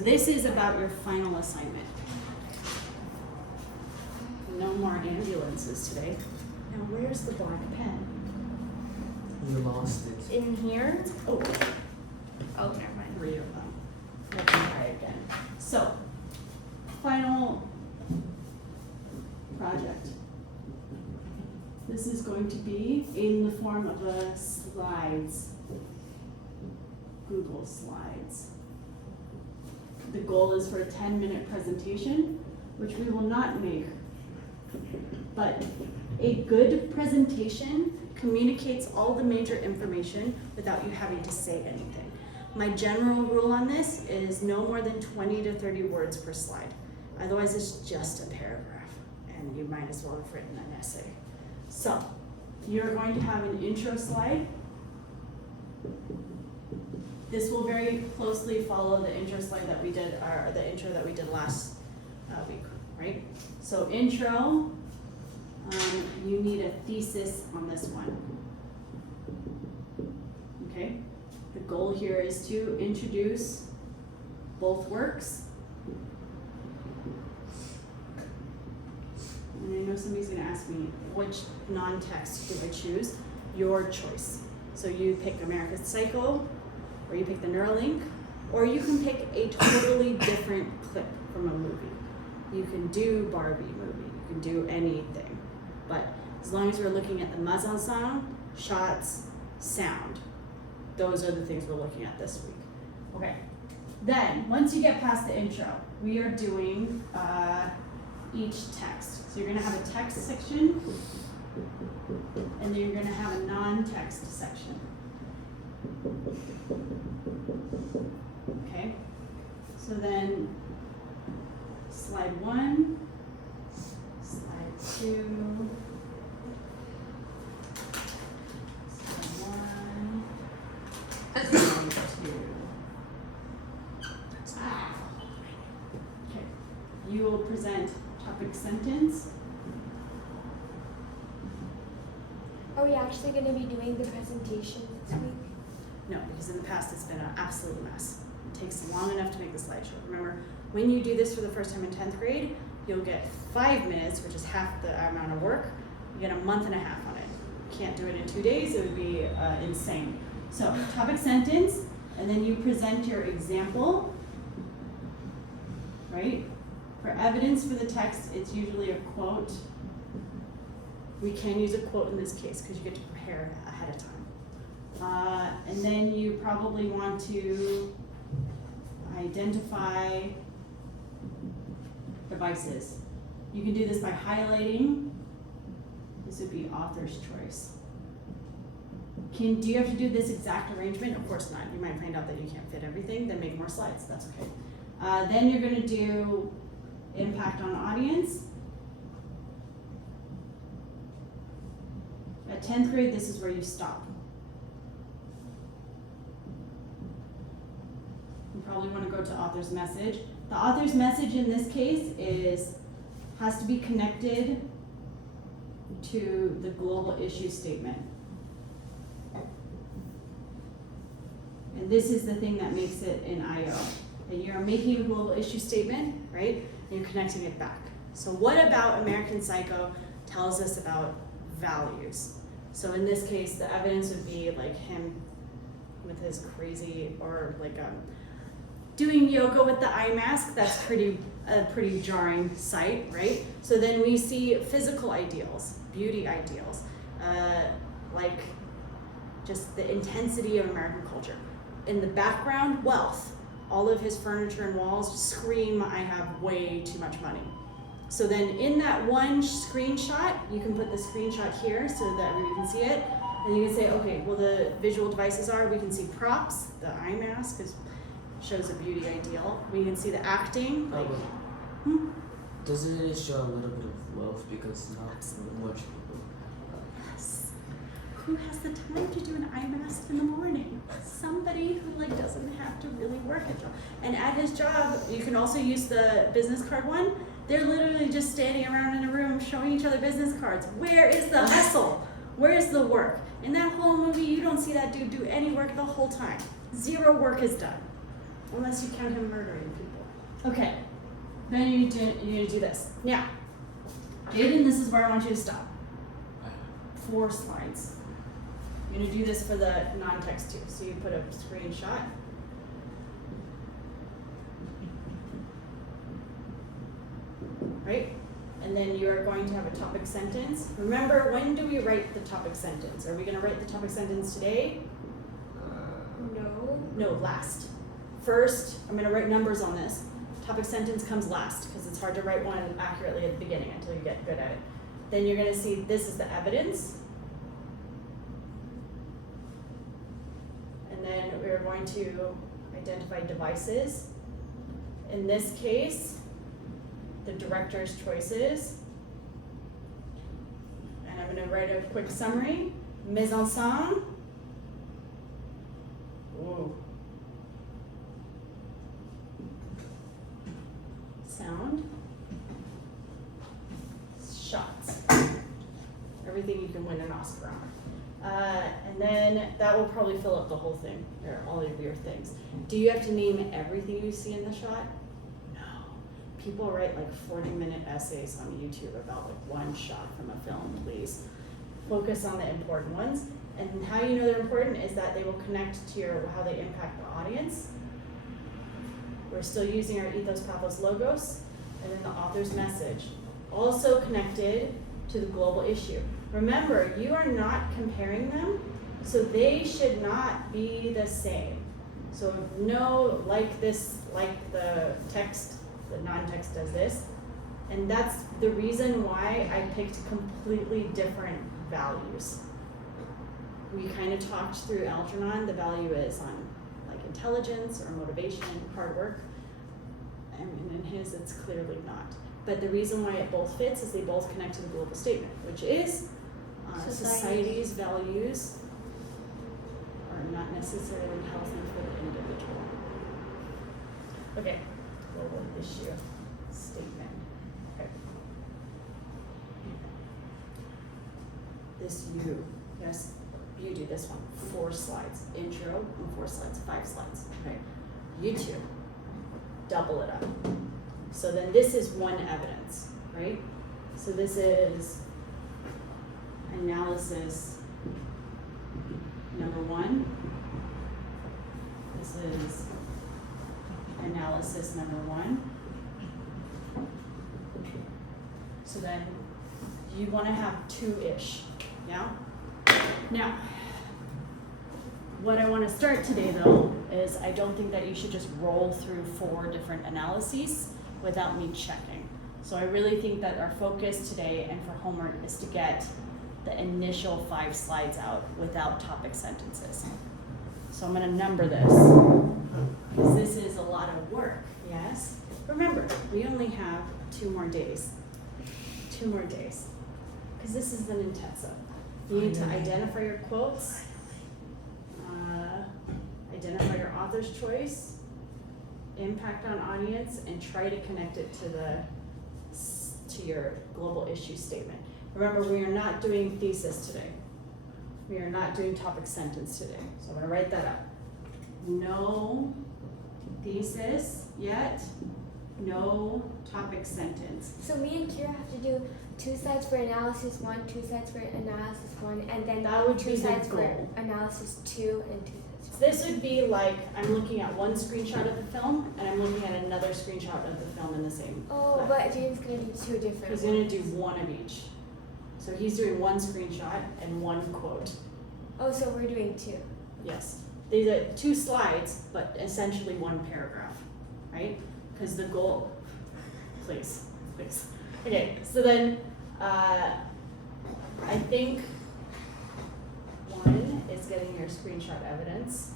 This is about your final assignment. No more ambulances today. Now where's the black pen? You lost it. In here? Oh, Oh, never mind. 3 of them. Let's try again. So, final project. This is going to be in the form of a slides. Google Slides. The goal is for a 10-minute presentation, which we will not make. But a good presentation communicates all the major information without you having to say anything. My general rule on this is no more than 20 to 30 words per slide. Otherwise, it's just a paragraph, and you might as well have written an essay. So, you're going to have an intro slide. This will very closely follow the intro slide that we did, or the intro that we did last week, right? So intro, you need a thesis on this one. Okay? The goal here is to introduce both works. And I know somebody's gonna ask me, which non-text do I choose? Your choice. So you pick American Psycho, or you pick the Neuralink, or you can pick a totally different clip from a movie. You can do Barbie movie, you can do anything. But as long as we're looking at the mise en scène, shots, sound, those are the things we're looking at this week. Okay, then once you get past the intro, we are doing each text. So you're gonna have a text section, and then you're gonna have a non-text section. Okay, so then slide 1, slide 2, slide 1, slide 2. Okay, you will present topic sentence. Are we actually going to be doing the presentation this week? No, because in the past it's been an absolute mess. It takes long enough to make the slideshow. Remember, when you do this for the first time in 10th grade, you'll get 5 minutes, which is half the amount of work. You get a month and a half on it. You can't do it in 2 days, it would be insane. So, topic sentence, and then you present your example, right? For evidence for the text, it's usually a quote. We can use a quote in this case because you get to prepare ahead of time. And then you probably want to identify devices. You can do this by highlighting. This would be author's choice. Do you have to do this exact arrangement? Of course not. You might find out that you can't fit everything, then make more slides, that's okay. Then you're gonna do impact on audience. At 10th grade, this is where you stop. You probably want to go to author's message. The author's message in this case has to be connected to the global issue statement. And this is the thing that makes it an IO. And you're making a global issue statement, right? And you're connecting it back. So what about American Psycho tells us about values? So in this case, the evidence would be like him with his crazy, or like doing yoga with the eye mask. That's a pretty jarring sight, right? So then we see physical ideals, beauty ideals, like just the intensity of American culture. In the background, wealth. All of his furniture and walls scream, I have way too much money. So then in that one screenshot, you can put the screenshot here so that everybody can see it. And you can say, okay, well the visual devices are, we can see props, the eye mask shows a beauty ideal. We can see the acting. Like, Doesn't it show a little bit of wealth because not so much people? Yes. Who has the time to do an eye mask in the morning? Somebody who doesn't have to really work a job. And at his job, you can also use the business card one. They're literally just standing around in a room showing each other business cards. Where is the hustle? Where is the work? In that whole movie, you don't see that dude do any work the whole time. 0 work is done. Unless you count him murdering people. Okay, then you need to do this. Now, Jaden, this is where I want you to stop. 4 slides. You're gonna do this for the non-text too. So you put a screenshot. Right? And then you are going to have a topic sentence. Remember, when do we write the topic sentence? Are we gonna write the topic sentence today? No. No, last. First, I'm gonna write numbers on this. Topic sentence comes last because it's hard to write one accurately at the beginning until you get good at it. Then you're gonna see this is the evidence. And then we're going to identify devices. In this case, the director's choices. And I'm gonna write a quick summary. Mise en scène. Ooh. Sound. Shots. Everything you can win an Oscar on. And then that will probably fill up the whole thing, or all of your things. Do you have to name everything you see in the shot? No. People write like 40-minute essays on YouTube about like one shot from a film, please. Focus on the important ones. And how you know they're important is that they will connect to how they impact the audience. We're still using our ethos, pathos, logos, and then the author's message. Also connected to the global issue. Remember, you are not comparing them, so they should not be the same. So no, like this, like the text, the non-text does this. And that's the reason why I picked completely different values. We kind of talked through Algernon. The value is on like intelligence or motivation, hard work. I mean, in his, it's clearly not. But the reason why it both fits is they both connect to the global statement, which is society's values are not necessarily healthy for the individual. Okay, global issue statement. Okay. This you, yes, you do this one. 4 slides. Intro and 4 slides, 5 slides. Okay. You two, double it up. So then this is one evidence, right? So this is analysis number 1. This is analysis number 1. So then you want to have 2-ish, yeah? Now, what I want to start today though is I don't think that you should just roll through 4 different analyses without me checking. So I really think that our focus today and for homework is to get the initial 5 slides out without topic sentences. So I'm going to number this because this is a lot of work, yes? Remember, we only have 2 more days. 2 more days. Because this is an intensive. You need to identify your quotes, identify your author's choice, impact on audience, and try to connect it to your global issue statement. Remember, we are not doing thesis today. We are not doing topic sentence today. So I'm going to write that up. No thesis yet. No topic sentence. So me and Kira have to do 2 slides for analysis 1, 2 slides for analysis 1, and then That would 2 be the slides for goal. analysis 2 and 2 slides. So this would be like I'm looking at one screenshot of the film and I'm looking at another screenshot of the film in the same. Oh, but Jaden's gonna do 2 different He's ones. going to do 1 of each. So he's doing 1 screenshot and 1 quote. Oh, so we're doing 2. Yes. These are 2 slides, but essentially 1 paragraph, right? Because the goal, please. Okay, so then I think 1 is getting your screenshot evidence.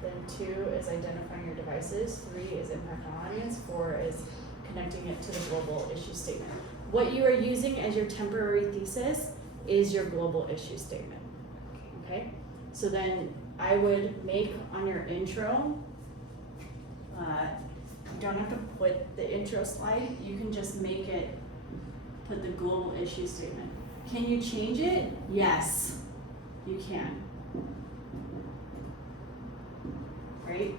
Then 2 is identifying your devices. 3 is impact on audience. 4 is connecting it to the global issue statement. What you are using as your temporary thesis is your global issue statement. Okay? So then I would make on your intro, you don't have to put the intro slide, you can just make it, put the global issue statement. Can you change it? Yes, you can. Right?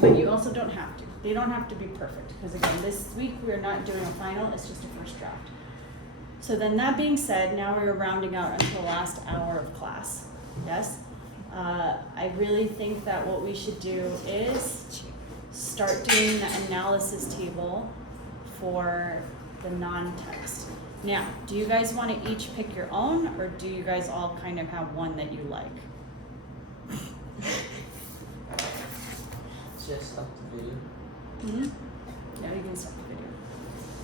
but you also don't have to. They don't have to be perfect, because again, this week we're not doing a final, it's just a first draft. So then that being said, now we're rounding out until the last hour of class, yes? I really think that what we should do is start doing the analysis table for the non-text. Now, do you guys want to each pick your own, or do you guys all kind of have one that you like? Just stop the video. Yeah, you can start.